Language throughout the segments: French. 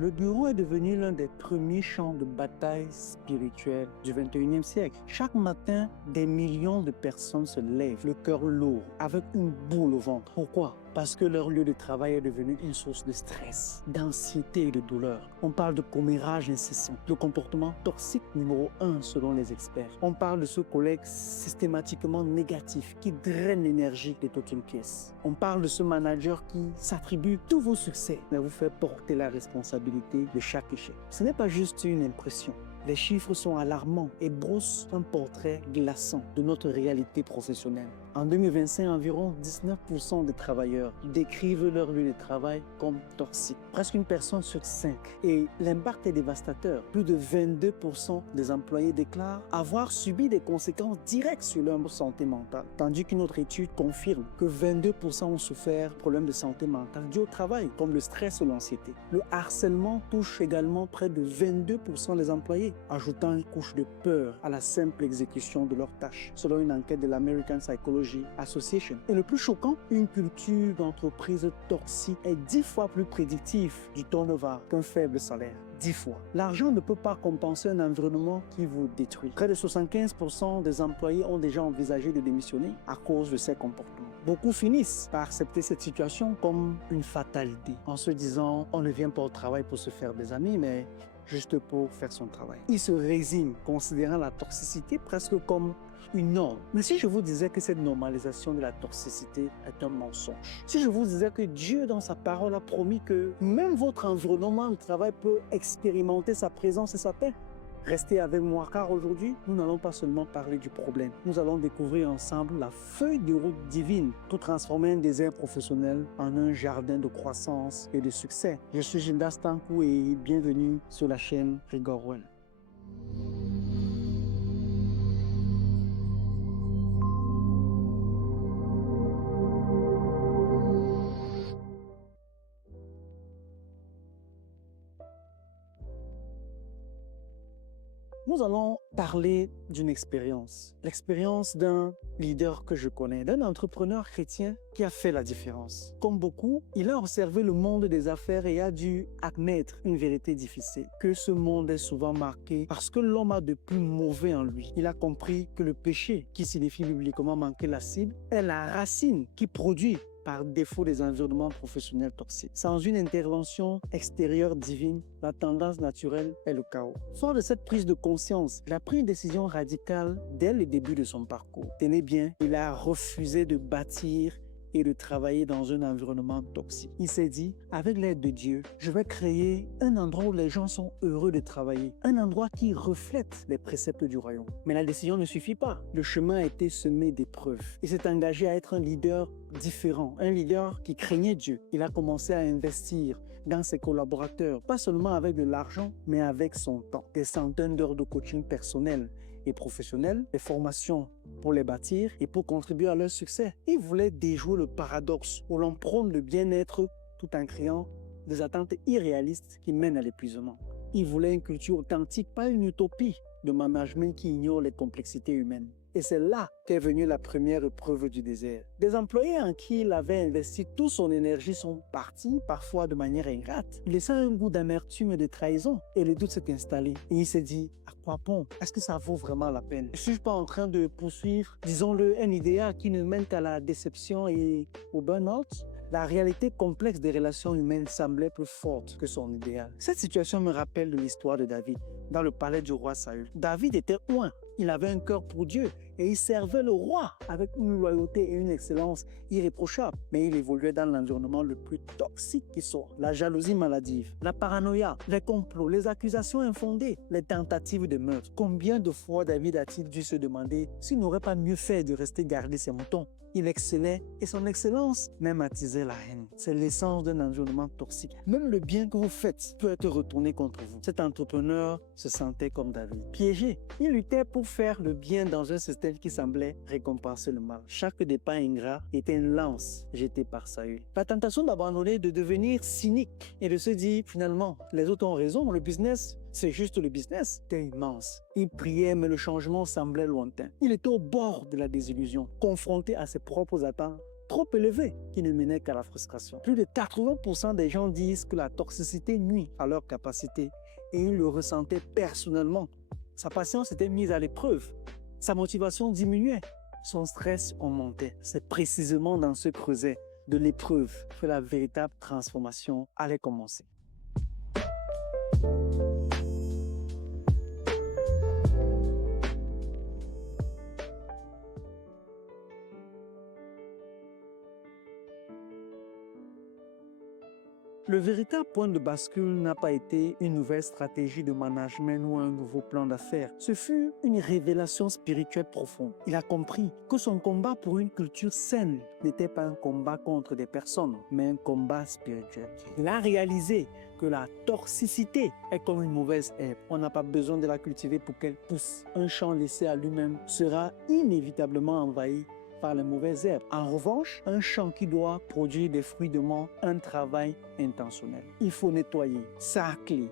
Le bureau est devenu l'un des premiers champs de bataille spirituelle du 21e siècle. Chaque matin, des millions de personnes se lèvent, le cœur lourd, avec une boule au ventre. Pourquoi? Parce que leur lieu de travail est devenu une source de stress, d'anxiété et de douleur. On parle de commérage incessant, le comportement toxique numéro 1 selon les experts. On parle de ce collègue systématiquement négatif qui draine l'énergie de toute une pièce. On parle de ce manager qui s'attribue tous vos succès, mais vous fait porter la responsabilité de chaque échec. Ce n'est pas juste une impression. Les chiffres sont alarmants et brossent un portrait glaçant de notre réalité professionnelle. En 2025, environ 19% des travailleurs décrivent leur lieu de travail comme toxique. Presque une personne sur 5. Et l'impact est dévastateur. Plus de 22% des employés déclarent avoir subi des conséquences directes sur leur santé mentale. Tandis qu'une autre étude confirme que 22% ont souffert de problèmes de santé mentale dus au travail, comme le stress ou l'anxiété. Le harcèlement touche également près de 22% des employés, ajoutant une couche de peur à la simple exécution de leurs tâches, selon une enquête de l'American Psychology Association. Et le plus choquant, une culture d'entreprise toxique est 10 fois plus prédictive du turnover qu'un faible salaire. 10 fois. L'argent ne peut pas compenser un environnement qui vous détruit. Près de 75% des employés ont déjà envisagé de démissionner à cause de ces comportements. Beaucoup finissent par accepter cette situation comme une fatalité, en se disant on ne vient pas au travail pour se faire des amis, mais juste pour faire son travail. Ils se résignent, considérant la toxicité presque comme une norme. Mais si je vous disais que cette normalisation de la toxicité est un mensonge, si je vous disais que Dieu dans sa parole a promis que même votre environnement de travail peut expérimenter sa présence et sa paix, restez avec moi car aujourd'hui, nous n'allons pas seulement parler du problème. Nous allons découvrir ensemble la feuille de route divine pour transformer un désert professionnel en un jardin de croissance et de succès. Je suis Gildas Tankou et bienvenue sur la chaîne Rigor One. Nous allons parler d'une expérience, l'expérience d'un leader que je connais, d'un entrepreneur chrétien qui a fait la différence. Comme beaucoup, il a observé le monde des affaires et a dû admettre une vérité difficile, que ce monde est souvent marqué parce que l'homme a de plus mauvais en lui. Il a compris que le péché, qui signifie bibliquement manquer la cible, est la racine qui produit par défaut des environnements professionnels toxiques. Sans une intervention extérieure divine, la tendance naturelle est le chaos. Fort de cette prise de conscience, il a pris une décision radicale dès le début de son parcours. Tenez bien, il a refusé de bâtir et de travailler dans un environnement toxique. Il s'est dit, avec l'aide de Dieu, je vais créer un endroit où les gens sont heureux de travailler, un endroit qui reflète les préceptes du royaume. Mais la décision ne suffit pas. Le chemin a été semé d'épreuves. Il s'est engagé à être un leader différent, un leader qui craignait Dieu. Il a commencé à investir dans ses collaborateurs, pas seulement avec de l'argent, mais avec son temps. Des centaines d'heures de coaching personnel et professionnel, des formations pour les bâtir et pour contribuer à leur succès. Il voulait déjouer le paradoxe où l'on prône le bien-être tout en créant des attentes irréalistes qui mènent à l'épuisement. Il voulait une culture authentique, pas une utopie de management qui ignore les complexités humaines. Et c'est là qu'est venue la première épreuve du désert. Des employés en qui il avait investi toute son énergie sont partis, parfois de manière ingrate, laissant un goût d'amertume et de trahison. Et le doute s'est installé. Et il s'est dit, à quoi bon? Est-ce que ça vaut vraiment la peine? Suis-je pas en train de poursuivre, disons-le, un idéal qui ne mène qu'à la déception et au burn-out? La réalité complexe des relations humaines semblait plus forte que son idéal. Cette situation me rappelle de l'histoire de David, dans le palais du roi Saül. David était oint. Il avait un cœur pour Dieu et il servait le roi avec une loyauté et une excellence irréprochables. Mais il évoluait dans l'environnement le plus toxique qui soit. La jalousie maladive, la paranoïa, les complots, les accusations infondées, les tentatives de meurtre. Combien de fois David a-t-il dû se demander s'il n'aurait pas mieux fait de rester garder ses moutons? Il excellait et son excellence même attisait la haine. C'est l'essence d'un environnement toxique. Même le bien que vous faites peut être retourné contre vous. Cet entrepreneur se sentait comme David, piégé. Il luttait pour faire le bien dans un système qui semblait récompenser le mal. Chaque départ ingrat était une lance jetée par Saül. La tentation d'abandonner, de devenir cynique et de se dire finalement, les autres ont raison, le business, c'est juste le business, était immense. Il priait, mais le changement semblait lointain. Il était au bord de la désillusion, confronté à ses propres attentes trop élevé qui ne menait qu'à la frustration. Plus de 80% des gens disent que la toxicité nuit à leur capacité et ils le ressentaient personnellement. Sa patience était mise à l'épreuve, sa motivation diminuait, son stress augmentait. C'est précisément dans ce creuset de l'épreuve que la véritable transformation allait commencer. Le véritable point de bascule n'a pas été une nouvelle stratégie de management ou un nouveau plan d'affaires. Ce fut une révélation spirituelle profonde. Il a compris que son combat pour une culture saine n'était pas un combat contre des personnes, mais un combat spirituel. Il a réalisé que la toxicité est comme une mauvaise herbe. On n'a pas besoin de la cultiver pour qu'elle pousse. Un champ laissé à lui-même sera inévitablement envahi par les mauvaises herbes. En revanche, un champ qui doit produire des fruits demande un travail intentionnel. Il faut nettoyer, sarcler,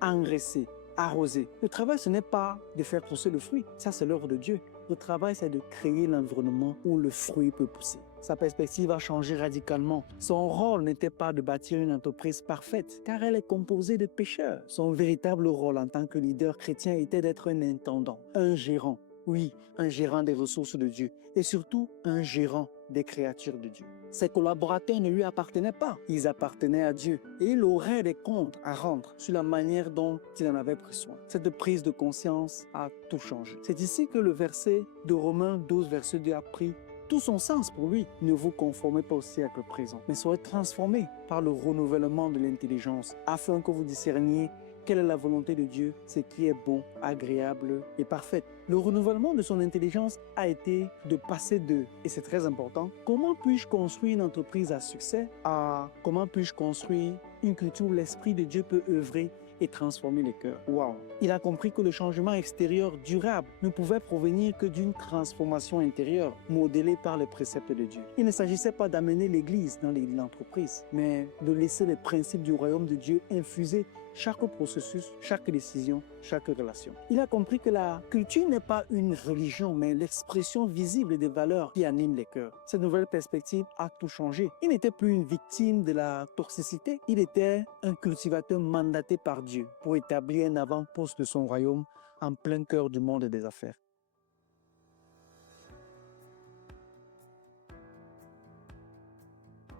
engraisser, arroser. Le travail, ce n'est pas de faire pousser le fruit. Ça, c'est l'œuvre de Dieu. Le travail, c'est de créer l'environnement où le fruit peut pousser. Sa perspective a changé radicalement. Son rôle n'était pas de bâtir une entreprise parfaite, car elle est composée de pécheurs. Son véritable rôle en tant que leader chrétien était d'être un intendant, un gérant. Oui, un gérant des ressources de Dieu et surtout un gérant des créatures de Dieu. Ses collaborateurs ne lui appartenaient pas, ils appartenaient à Dieu et il aurait des comptes à rendre sur la manière dont il en avait pris soin. Cette prise de conscience a tout changé. C'est ici que le verset de Romains 12, verset 2 a pris tout son sens pour lui. Ne vous conformez pas au siècle présent, mais soyez transformés par le renouvellement de l'intelligence afin que vous discerniez quelle est la volonté de Dieu, ce qui est bon, agréable et parfait. Le renouvellement de son intelligence a été de passer de, et c'est très important, comment puis-je construire une entreprise à succès, à comment puis-je construire une culture où l'Esprit de Dieu peut œuvrer et transformer les cœurs. Wow! Il a compris que le changement extérieur durable ne pouvait provenir que d'une transformation intérieure, modélée par les préceptes de Dieu. Il ne s'agissait pas d'amener l'Église dans l'entreprise, mais de laisser les principes du royaume de Dieu infuser chaque processus, chaque décision, chaque relation. Il a compris que la culture n'est pas une religion, mais l'expression visible des valeurs qui animent les cœurs. Cette nouvelle perspective a tout changé. Il n'était plus une victime de la toxicité, il était un cultivateur mandaté par Dieu pour établir un avant-poste de son royaume en plein cœur du monde des affaires.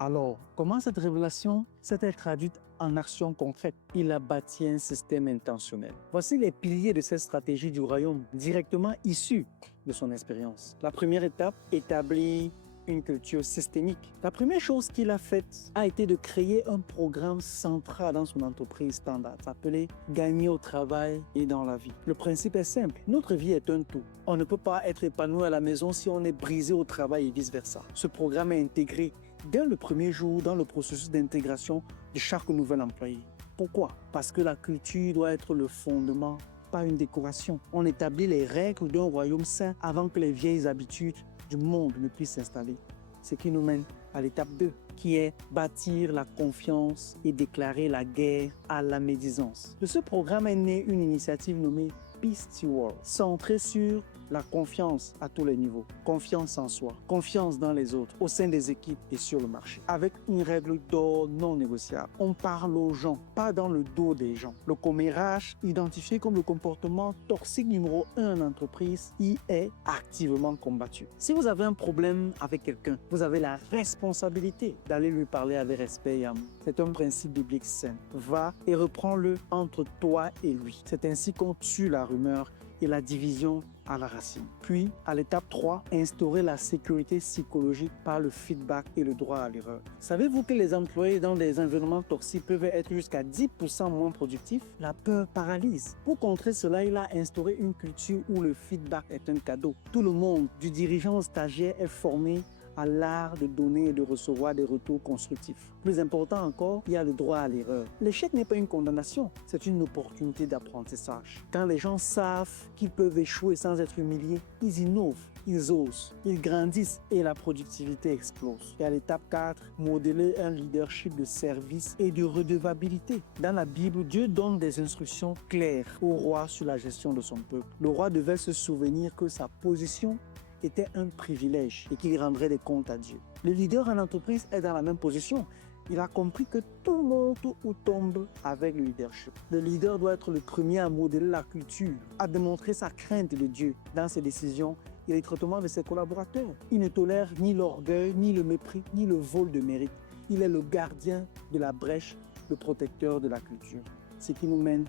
Alors, comment cette révélation s'est-elle traduite en action concrète? Il a bâti un système intentionnel. Voici les piliers de cette stratégie du royaume, directement issus de son expérience. La première étape, établir une culture systémique. La première chose qu'il a faite a été de créer un programme central dans son entreprise standard, appelé « Gagner au travail et dans la vie ». Le principe est simple, notre vie est un tout. On ne peut pas être épanoui à la maison si on est brisé au travail et vice-versa. Ce programme est intégré dès le premier jour dans le processus d'intégration de chaque nouvel employé. Pourquoi? Parce que la culture doit être le fondement, pas une décoration. On établit les règles d'un royaume sain avant que les vieilles habitudes du monde ne puissent s'installer. Ce qui nous mène à l'étape 2, qui est bâtir la confiance et déclarer la guerre à la médisance. De ce programme est née une initiative nommée Peace Steward, centrée sur la confiance à tous les niveaux. Confiance en soi, confiance dans les autres, au sein des équipes et sur le marché. Avec une règle d'or non négociable. On parle aux gens, pas dans le dos des gens. Le commérage, identifié comme le comportement toxique numéro 1 en entreprise, y est activement combattu. Si vous avez un problème avec quelqu'un, vous avez la responsabilité d'aller lui parler avec respect et amour. C'est un principe biblique sain. Va et reprends-le entre toi et lui. C'est ainsi qu'on tue la rumeur et la division à la racine. Puis, à l'étape 3, instaurer la sécurité psychologique par le feedback et le droit à l'erreur. Savez-vous que les employés dans des environnements toxiques peuvent être jusqu'à 10% moins productifs? La peur paralyse. Pour contrer cela, il a instauré une culture où le feedback est un cadeau. Tout le monde, du dirigeant au stagiaire, est formé à l'art de donner et de recevoir des retours constructifs. Plus important encore, il y a le droit à l'erreur. L'échec n'est pas une condamnation, c'est une opportunité d'apprentissage. Quand les gens savent qu'ils peuvent échouer sans être humiliés, ils innovent, ils osent, ils grandissent et la productivité explose. Et à l'étape 4, modeler un leadership de service et de redevabilité. Dans la Bible, Dieu donne des instructions claires au roi sur la gestion de son peuple. Le roi devait se souvenir que sa position était un privilège et qu'il rendrait des comptes à Dieu. Le leader en entreprise est dans la même position. Il a compris que tout monte ou tombe avec le leadership. Le leader doit être le premier à modeler la culture, à démontrer sa crainte de Dieu dans ses décisions et les traitements de ses collaborateurs. Il ne tolère ni l'orgueil, ni le mépris, ni le vol de mérite. Il est le gardien de la brèche, le protecteur de la culture. Ce qui nous mène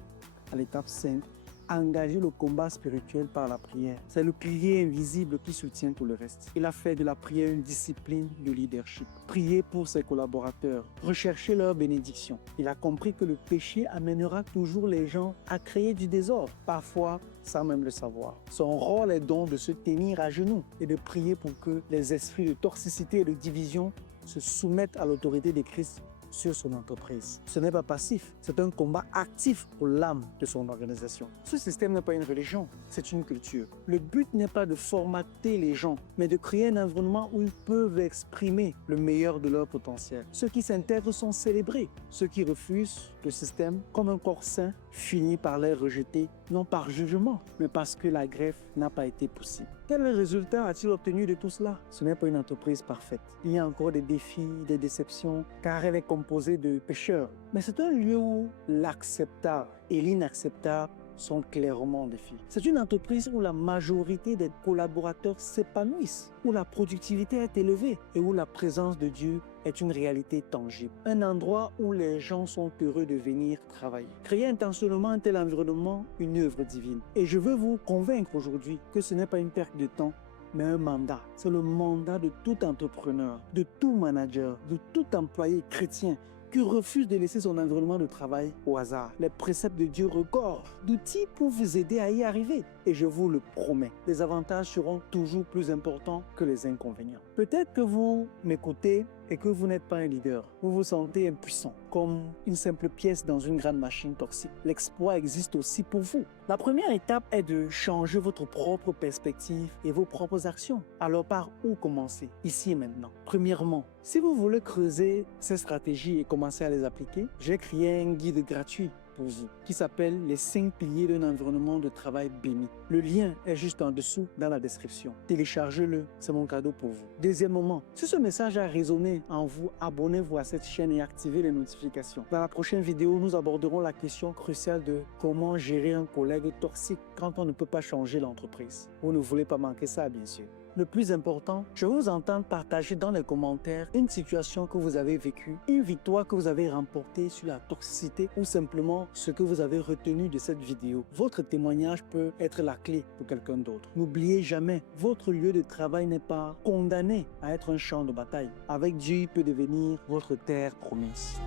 à l'étape 5, engager le combat spirituel par la prière. C'est le pilier invisible qui soutient tout le reste. Il a fait de la prière une discipline de leadership. Prier pour ses collaborateurs, rechercher leur bénédiction. Il a compris que le péché amènera toujours les gens à créer du désordre, parfois sans même le savoir. Son rôle est donc de se tenir à genoux et de prier pour que les esprits de toxicité et de division se soumettent à l'autorité de Christ sur son entreprise. Ce n'est pas passif, c'est un combat actif pour l'âme de son organisation. Ce système n'est pas une religion, c'est une culture. Le but n'est pas de formater les gens, mais de créer un environnement où ils peuvent exprimer le meilleur de leur potentiel. Ceux qui s'intègrent sont célébrés. Ceux qui refusent le système, comme un corps sain, finit par les rejeter, non par jugement, mais parce que la greffe n'a pas été possible. Quel résultat a-t-il obtenu de tout cela? Ce n'est pas une entreprise parfaite. Il y a encore des défis, des déceptions, car elle est composée de pécheurs. Mais c'est un lieu où l'acceptable et l'inacceptable sont clairement en défi. C'est une entreprise où la majorité des collaborateurs s'épanouissent, où la productivité est élevée et où la présence de Dieu est une réalité tangible. Un endroit où les gens sont heureux de venir travailler. Créer intentionnellement un tel environnement, une œuvre divine. Et je veux vous convaincre aujourd'hui que ce n'est pas une perte de temps, mais un mandat. C'est le mandat de tout entrepreneur, de tout manager, de tout employé chrétien qui refuse de laisser son environnement de travail au hasard. Les préceptes de Dieu regorgent d'outils pour vous aider à y arriver. Et je vous le promets, les avantages seront toujours plus importants que les inconvénients. Peut-être que vous m'écoutez et que vous n'êtes pas un leader. Vous vous sentez impuissant, comme une simple pièce dans une grande machine toxique. L'exploit existe aussi pour vous. La première étape est de changer votre propre perspective et vos propres actions. Alors par où commencer? Ici et maintenant. Premièrement, si vous voulez creuser ces stratégies et commencer à les appliquer, j'ai créé un guide gratuit pour vous, qui s'appelle les 5 piliers d'un environnement de travail béni. Le lien est juste en dessous dans la description. Téléchargez-le, c'est mon cadeau pour vous. Deuxièmement, si ce message a résonné en vous, abonnez-vous à cette chaîne et activez les notifications. Dans la prochaine vidéo, nous aborderons la question cruciale de comment gérer un collègue toxique quand on ne peut pas changer l'entreprise. Vous ne voulez pas manquer ça, bien sûr. Le plus important, je veux vous entendre partager dans les commentaires une situation que vous avez vécue, une victoire que vous avez remportée sur la toxicité ou simplement ce que vous avez retenu de cette vidéo. Votre témoignage peut être la clé pour quelqu'un d'autre. N'oubliez jamais, votre lieu de travail n'est pas condamné à être un champ de bataille. Avec Dieu, il peut devenir votre terre promise.